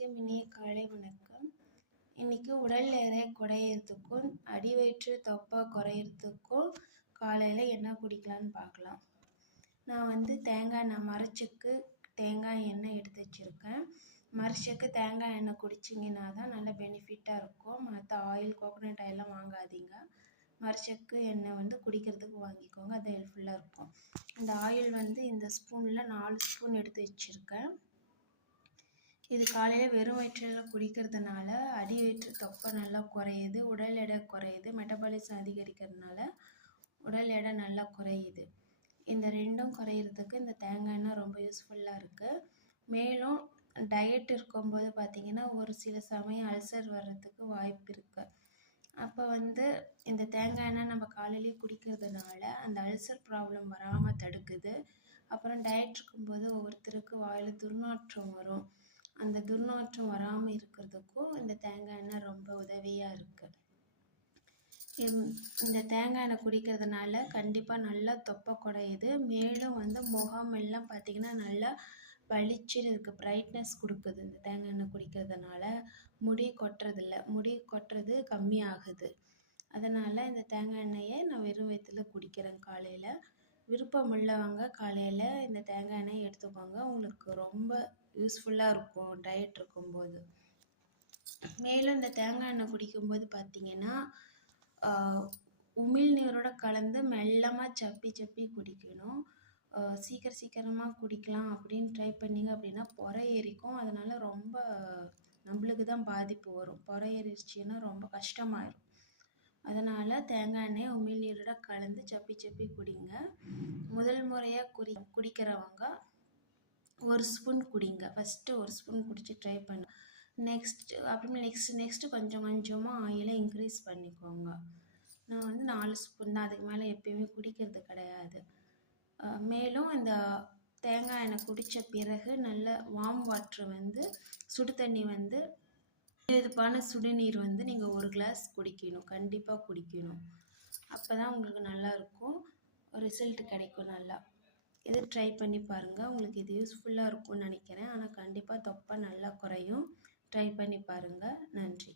அனைவருக்கும் இனிய காலை வணக்கம். இன்னைக்கு உடல் எடை குறையிறதுக்கும் அடிவயிற்று தொப்பை குறையிறதுக்கும் காலையில் என்ன குடிக்கலான்னு பார்க்கலாம். நான் தேங்காய் எண்ணெய் மரச்செக்கு தேங்காய் எண்ணெய் எடுத்து வச்சுருக்கேன். மரச்செக்கு தேங்காய் எண்ணெய் குடிச்சிங்கன்னா தான் நல்ல பெனிஃபிட்டாக இருக்கும். மற்ற ஆயில் கோகோனட் ஆயிலெலாம் வாங்காதீங்க. மரச்செக்கு எண்ணெய் குடிக்கிறதுக்கு வாங்கிக்கோங்க, அது ஹெல்ப்ஃபுல்லாக இருக்கும். இந்த ஆயில் இந்த ஸ்பூனில் 4 ஸ்பூன் எடுத்து வச்சுருக்கேன். இது காலையில் வெறும் வயிற்றில் குடிக்கிறதுனால அடி வயிற்று தொப்பை நல்லா குறையுது, உடல் எடை குறையுது, மெட்டபாலிசம் அதிகரிக்கிறதுனால உடல் எடை நல்லா குறையுது. இந்த ரெண்டும் குறையிறதுக்கு இந்த தேங்காய் எண்ணெய் ரொம்ப யூஸ்ஃபுல்லாக இருக்குது. மேலும் டயட் இருக்கும்போது பார்த்திங்கன்னா ஒரு சில சமயம் அல்சர் வர்றதுக்கு வாய்ப்பு இருக்குது. அப்போ இந்த தேங்காய் எண்ணெய் நம்ம காலையிலேயே குடிக்கிறதுனால அந்த அல்சர் ப்ராப்ளம் வராமல் தடுக்குது. அப்புறம் டயட் இருக்கும்போது ஒவ்வொருத்தருக்கு வாயில் துர்நாற்றம் வரும். அந்த துர்நாற்றம் வராமல் இருக்கிறதுக்கும் இந்த தேங்காய் எண்ணெய் ரொம்ப உதவியாக இருக்குது. இந்த தேங்காய் எண்ணெய் குடிக்கிறதுனால கண்டிப்பாக நல்லா தொப்பை குறையுது. மேலும் முகம் எல்லாம் பார்த்திங்கன்னா நல்லா பளிச்சுன்னு இருக்குது, பிரைட்னஸ் கொடுக்குது. இந்த தேங்காய் எண்ணெய் குடிக்கிறதுனால முடி கொட்டுறதில்ல, முடி கொட்டுறது கம்மியாகுது. அதனால் இந்த தேங்காய் எண்ணெயை நான் வெறும் வயிற்றில் குடிக்கிறேன் காலையில். விருப்பம் உள்ளவங்க காலையில் இந்த தேங்காய் எண்ணெய் எடுத்துக்கோங்க, உங்களுக்கு ரொம்ப யூஸ்ஃபுல்லாக இருக்கும் டயட் இருக்கும்போது. மேலும் இந்த தேங்காய் எண்ணெய் குடிக்கும்போது பார்த்திங்கன்னா உமிழ்நீரோட கலந்து மெல்லமாக சப்பி குடிக்கணும். சீக்கிரமாக குடிக்கலாம் அப்படின்னு ட்ரை பண்ணிங்க அப்படின்னா பொறை ஏறிக்கும். அதனால் ரொம்ப நம்மளுக்கு தான் பாதிப்பு வரும். பொறை ஏறிடுச்சின்னா ரொம்ப கஷ்டமாயிடும். அதனால் தேங்காய் எண்ணெய் உமிழ்நீரோட கலந்து சப்பி குடிங்க. முதல் முறையாக குடிக்கிறவங்க 1 ஸ்பூன் குடிங்க. ஃபஸ்ட்டு 1 ஸ்பூன் குடித்து ட்ரை பண்ணு. நெக்ஸ்ட்டு கொஞ்சம் கொஞ்சமாக ஆயிலை இன்க்ரீஸ் பண்ணிக்கோங்க. நான் 4 ஸ்பூன் தான், அதுக்கு மேலே எப்பயுமே குடிக்கிறது கிடையாது. மேலும் இந்த தேங்காய் எண்ணெய் குடித்த பிறகு நல்ல வார்ம் வாட்ரு சுடு தண்ணி வெதுப்பான சுடுநீர் நீங்கள் 1 கிளாஸ் குடிக்கணும், கண்டிப்பாக குடிக்கணும். அப்போ தான் உங்களுக்கு நல்லாயிருக்கும், ரிசல்ட் கிடைக்கும் நல்லா. இது ட்ரை பண்ணி பாருங்கள், உங்களுக்கு இது யூஸ்ஃபுல்லாக இருக்கும்னு நினைக்கிறேன். ஆனால் கண்டிப்பாக தொப்பை நல்லா குறையும். ட்ரை பண்ணி பாருங்கள். நன்றி.